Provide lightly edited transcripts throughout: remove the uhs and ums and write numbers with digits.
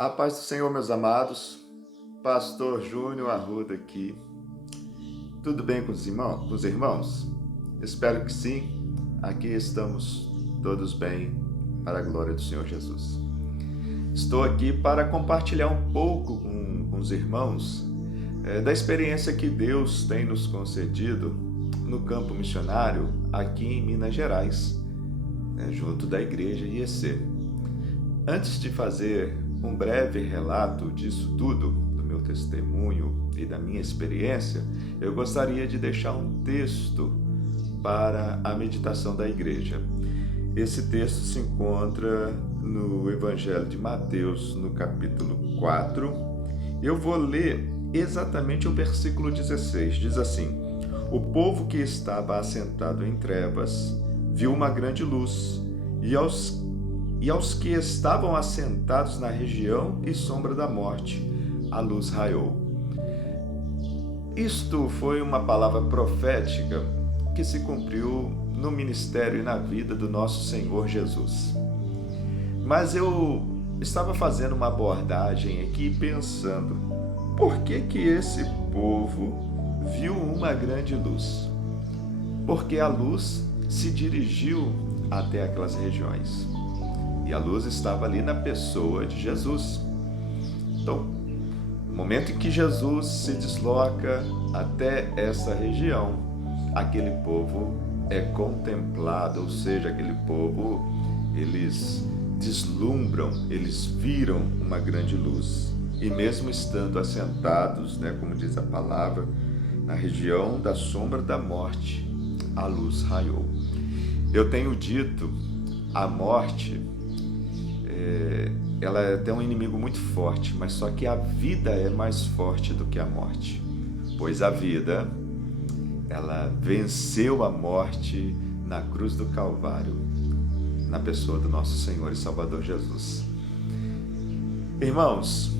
A paz do Senhor, meus amados. Pastor Júnior Arruda aqui. Tudo bem com os irmãos? Espero que sim. Aqui estamos todos bem, para a glória do Senhor Jesus. Estou aqui para compartilhar um pouco com os irmãos da experiência que Deus tem nos concedido no campo missionário aqui em Minas Gerais, junto da igreja IEC. Antes de fazer um breve relato disso tudo, do meu testemunho e da minha experiência, eu gostaria de deixar um texto para a meditação da igreja. Esse texto se encontra no Evangelho de Mateus, no capítulo 4. Eu vou ler exatamente o versículo 16. Diz assim: O povo que estava assentado em trevas viu uma grande luz, e aos que estavam assentados na região e sombra da morte, a luz raiou. Isto foi uma palavra profética que se cumpriu no ministério e na vida do nosso Senhor Jesus. Mas eu estava fazendo uma abordagem aqui pensando, por que esse povo viu uma grande luz? Porque a luz se dirigiu até aquelas regiões. E a luz estava ali na pessoa de Jesus. Então, no momento em que Jesus se desloca até essa região, aquele povo é contemplado, ou seja, aquele povo, eles deslumbram, eles viram uma grande luz. E mesmo estando assentados, como diz a palavra, na região da sombra da morte, a luz raiou. Eu tenho dito, a morte ela é até um inimigo muito forte, mas só que a vida é mais forte do que a morte, pois a vida, ela venceu a morte na cruz do Calvário, na pessoa do nosso Senhor e Salvador Jesus. Irmãos,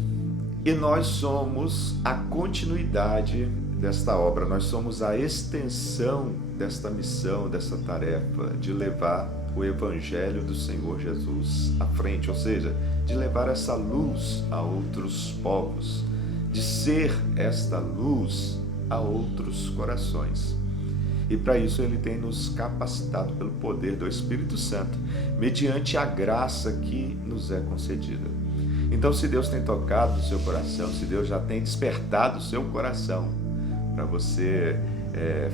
e nós somos a continuidade desta obra, nós somos a extensão desta missão, dessa tarefa de levar o Evangelho do Senhor Jesus à frente, ou seja, de levar essa luz a outros povos, de ser esta luz a outros corações. E para isso Ele tem nos capacitado pelo poder do Espírito Santo, mediante a graça que nos é concedida. Então, se Deus tem tocado o seu coração, se Deus já tem despertado o seu coração para você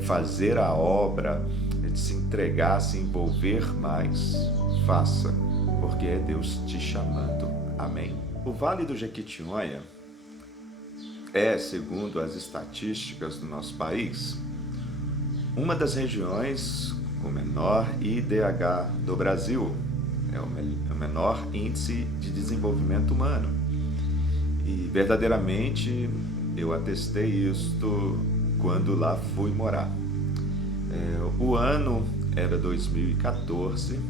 fazer a obra, de se entregar, se envolver mais, faça, porque é Deus te chamando. Amém. O Vale do Jequitinhonha é, segundo as estatísticas do nosso país, uma das regiões com menor IDH do Brasil. É o menor índice de desenvolvimento humano. E verdadeiramente eu atestei isto quando lá fui morar. O ano era 2014,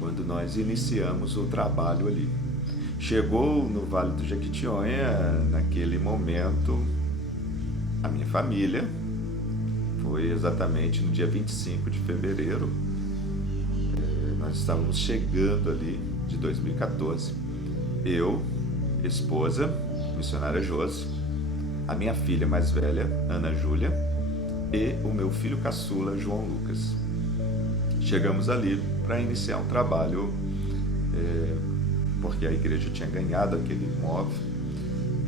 quando nós iniciamos o trabalho ali. Chegou no Vale do Jequitinhonha, naquele momento, a minha família. Foi exatamente no dia 25 de fevereiro. Nós estávamos chegando ali, de 2014. Eu, esposa, missionária Josi, a minha filha mais velha, Ana Júlia, e o meu filho caçula, João Lucas. Chegamos ali para iniciar um trabalho, porque a igreja tinha ganhado aquele imóvel,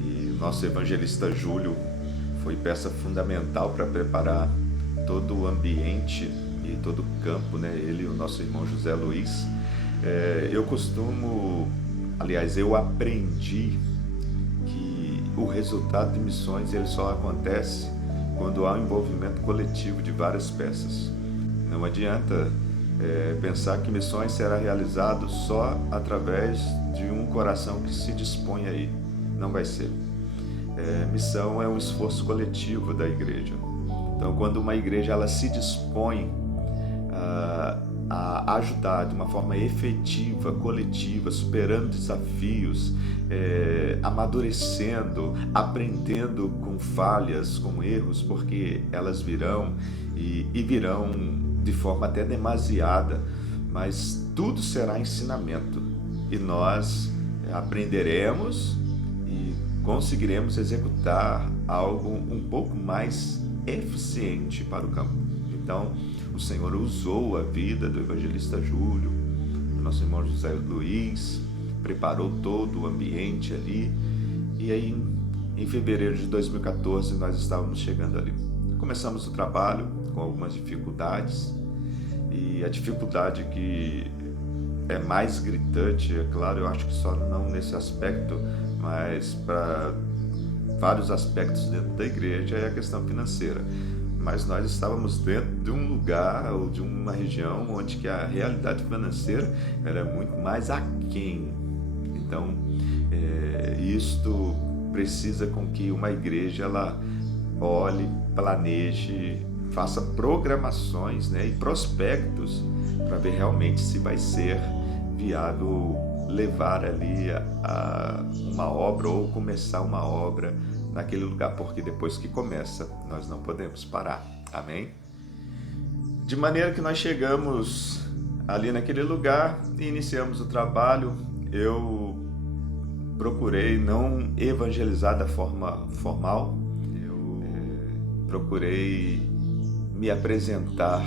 e o nosso evangelista Júlio foi peça fundamental para preparar todo o ambiente e todo o campo, ele e o nosso irmão José Luiz. Eu aprendi que o resultado de missões ele só acontece quando há um envolvimento coletivo de várias peças. Não adianta pensar que missões será realizado só através de um coração que se dispõe aí. Não vai ser. Missão é um esforço coletivo da igreja. Então, quando uma igreja ela se dispõe a ajudar de uma forma efetiva, coletiva, superando desafios, amadurecendo, aprendendo com falhas, com erros, porque elas virão e virão de forma até demasiada, mas tudo será ensinamento. E nós aprenderemos e conseguiremos executar algo um pouco mais eficiente para o campo. Então, o Senhor usou a vida do evangelista Júlio, do nosso irmão José Luiz, preparou todo o ambiente ali, e aí em fevereiro de 2014 nós estávamos chegando ali. Começamos o trabalho com algumas dificuldades, e a dificuldade que é mais gritante, é claro, eu acho que só não nesse aspecto, mas para vários aspectos dentro da igreja, é a questão financeira. Mas nós estávamos dentro de um lugar ou de uma região onde que a realidade financeira era muito mais aquém. Então, isto precisa com que uma igreja ela olhe, planeje, faça programações, né, e prospectos para ver realmente se vai ser viável levar ali a uma obra ou começar uma obra naquele lugar, porque depois que começa, nós não podemos parar. Amém? De maneira que nós chegamos ali naquele lugar e iniciamos o trabalho. Eu procurei não evangelizar da forma formal, eu procurei me apresentar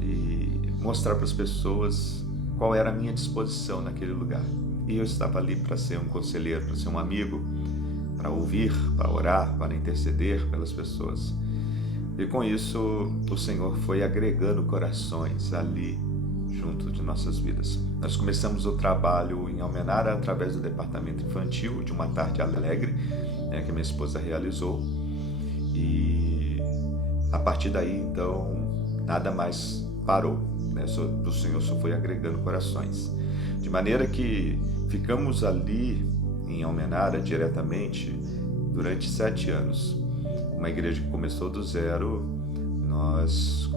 e mostrar para as pessoas qual era a minha disposição naquele lugar. E eu estava ali para ser um conselheiro, para ser um amigo, para ouvir, para orar, para interceder pelas pessoas. E com isso, o Senhor foi agregando corações ali junto de nossas vidas. Nós começamos o trabalho em Almenara através do departamento infantil, de uma tarde alegre, que minha esposa realizou. E a partir daí, então, nada mais parou, né? O Senhor só foi agregando corações. De maneira que ficamos ali em Almenara diretamente durante 7 anos. Uma igreja que começou do zero. Nós,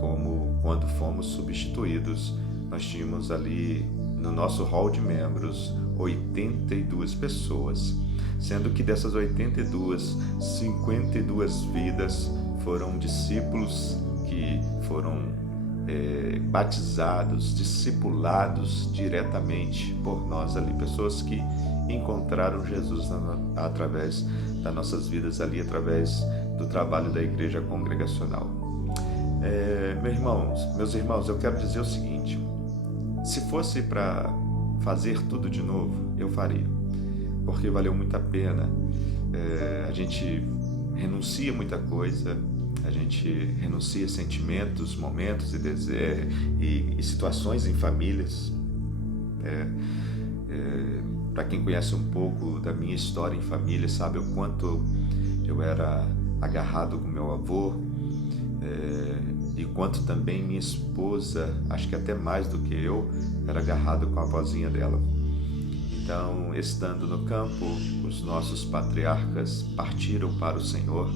quando fomos substituídos, nós tínhamos ali no nosso hall de membros 82 pessoas, sendo que dessas 82, 52 vidas foram discípulos que foram batizados, discipulados diretamente por nós ali, pessoas que encontraram Jesus através das nossas vidas ali, através do trabalho da igreja congregacional. Meus irmãos, eu quero dizer o seguinte: se fosse para fazer tudo de novo, eu faria, porque valeu muito a pena. A gente renuncia muita coisa, a gente renuncia sentimentos, momentos e desejos e situações em famílias. Para quem conhece um pouco da minha história em família, sabe o quanto eu era agarrado com meu avô, e quanto também minha esposa, acho que até mais do que eu, era agarrado com a vozinha dela. Então, estando no campo, os nossos patriarcas partiram para o Senhor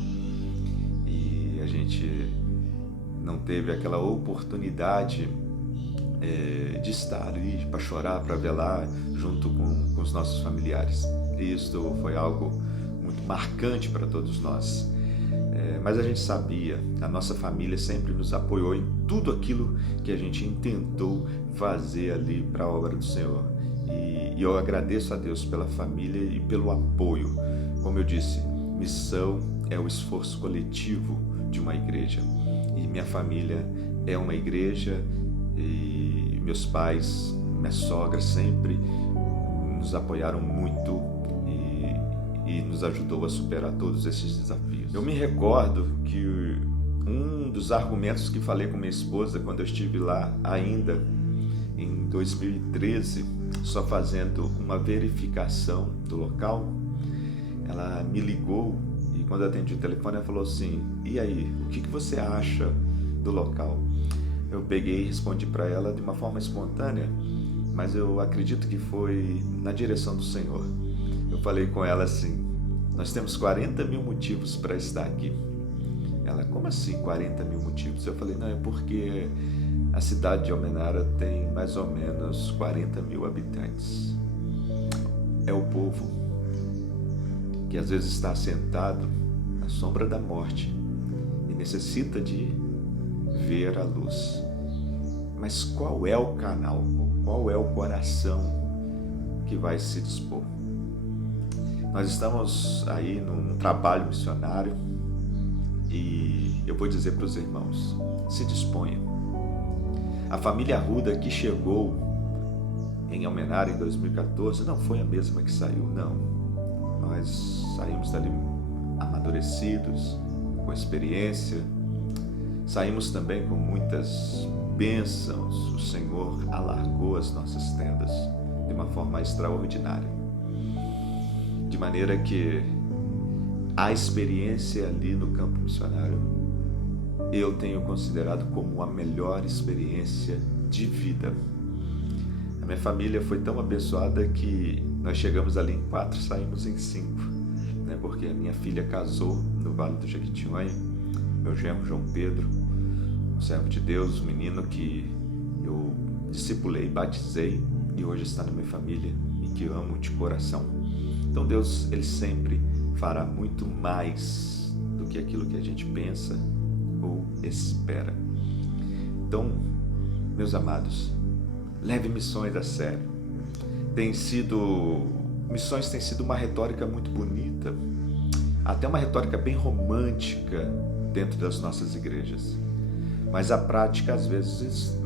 e a gente não teve aquela oportunidade de estar ali para chorar, para velar junto com os nossos familiares. E isso foi algo muito marcante para todos nós. Mas a gente sabia, a nossa família sempre nos apoiou em tudo aquilo que a gente intentou fazer ali para a obra do Senhor. E eu agradeço a Deus pela família e pelo apoio. Como eu disse, missão é o esforço coletivo de uma igreja. E minha família é uma igreja, e meus pais, minha sogra sempre nos apoiaram muito e nos ajudou a superar todos esses desafios. Eu me recordo que um dos argumentos que falei com minha esposa quando eu estive lá ainda em 2013, só fazendo uma verificação do local, ela me ligou e quando eu atendi o telefone ela falou assim: e aí, o que você acha do local? Eu peguei e respondi para ela de uma forma espontânea, mas eu acredito que foi na direção do Senhor. Eu falei com ela assim: nós temos 40 mil motivos para estar aqui. Ela: como assim 40 mil motivos? Eu falei: não, é porque a cidade de Almenara tem mais ou menos 40 mil habitantes. É o povo que às vezes está sentado na sombra da morte e necessita de ver a luz. Mas qual é o canal? Qual é o coração que vai se dispor? Nós estamos aí num trabalho missionário e eu vou dizer para os irmãos, se disponham. A família Arruda que chegou em Almenara em 2014 não foi a mesma que saiu, não. Nós saímos dali amadurecidos, com experiência, saímos também com muitas bênçãos. O Senhor alargou as nossas tendas de uma forma extraordinária, de maneira que a experiência ali no campo missionário eu tenho considerado como a melhor experiência de vida. A minha família foi tão abençoada que nós chegamos ali em 4, saímos em 5, né? Porque a minha filha casou no Vale do Jequitinhonha, meu genro João Pedro, um servo de Deus, um menino que eu discipulei, batizei e hoje está na minha família e que amo de coração. Então Deus, Ele sempre fará muito mais do que aquilo que a gente pensa ou espera. Então, meus amados, leve missões a sério. Missões tem sido uma retórica muito bonita, até uma retórica bem romântica dentro das nossas igrejas. Mas a prática, às vezes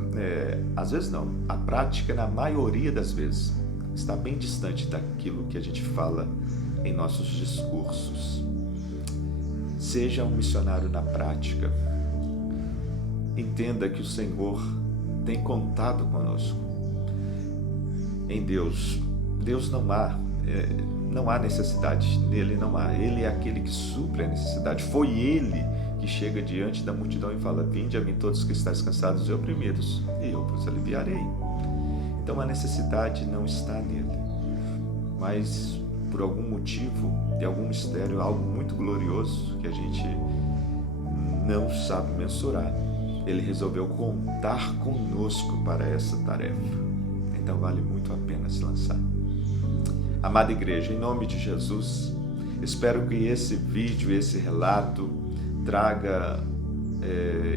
não, a prática, na maioria das vezes, está bem distante daquilo que a gente fala em nossos discursos. Seja um missionário na prática. Entenda que o Senhor tem contado conosco. Em Deus não há necessidade, nele não há. Ele é aquele que supre a necessidade. Foi Ele que chega diante da multidão e fala: vinde a mim todos que estáis cansados e oprimidos, e eu vos aliviarei. Então a necessidade não está nele, mas por algum motivo, de algum mistério, algo muito glorioso que a gente não sabe mensurar, Ele resolveu contar conosco para essa tarefa. Então vale muito a pena se lançar. Amada igreja, em nome de Jesus, espero que esse vídeo, esse relato traga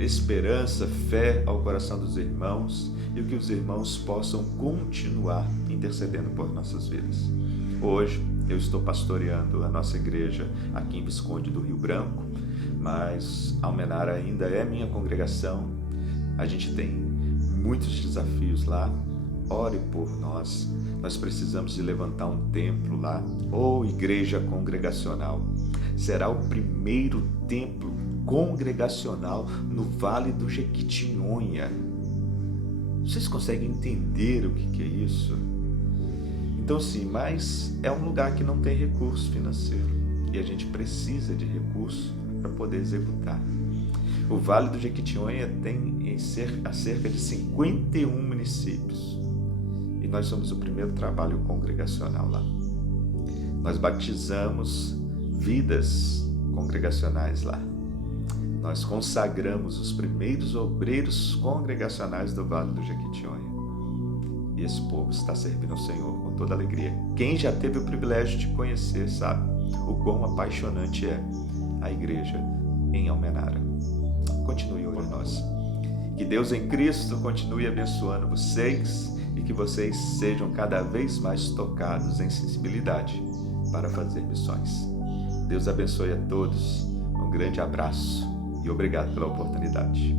esperança, fé ao coração dos irmãos e que os irmãos possam continuar intercedendo por nossas vidas. Hoje eu estou pastoreando a nossa igreja aqui em Visconde do Rio Branco, mas Almenara ainda é minha congregação. A gente tem muitos desafios lá. Ore por nós. Nós precisamos de levantar um templo lá, ou igreja congregacional. Será o primeiro templo congregacional no Vale do Jequitinhonha. Vocês conseguem entender o que é isso? Então sim, mas é um lugar que não tem recurso financeiro e a gente precisa de recurso para poder executar. O Vale do Jequitinhonha tem cerca de 51 municípios e nós somos o primeiro trabalho congregacional lá. Nós batizamos vidas congregacionais lá. Nós consagramos os primeiros obreiros congregacionais do Vale do Jequitinhonha. E esse povo está servindo ao Senhor com toda alegria. Quem já teve o privilégio de conhecer sabe o quão apaixonante é a igreja em Almenara. Continue por nós. Que Deus em Cristo continue abençoando vocês e que vocês sejam cada vez mais tocados em sensibilidade para fazer missões. Deus abençoe a todos. Um grande abraço e obrigado pela oportunidade.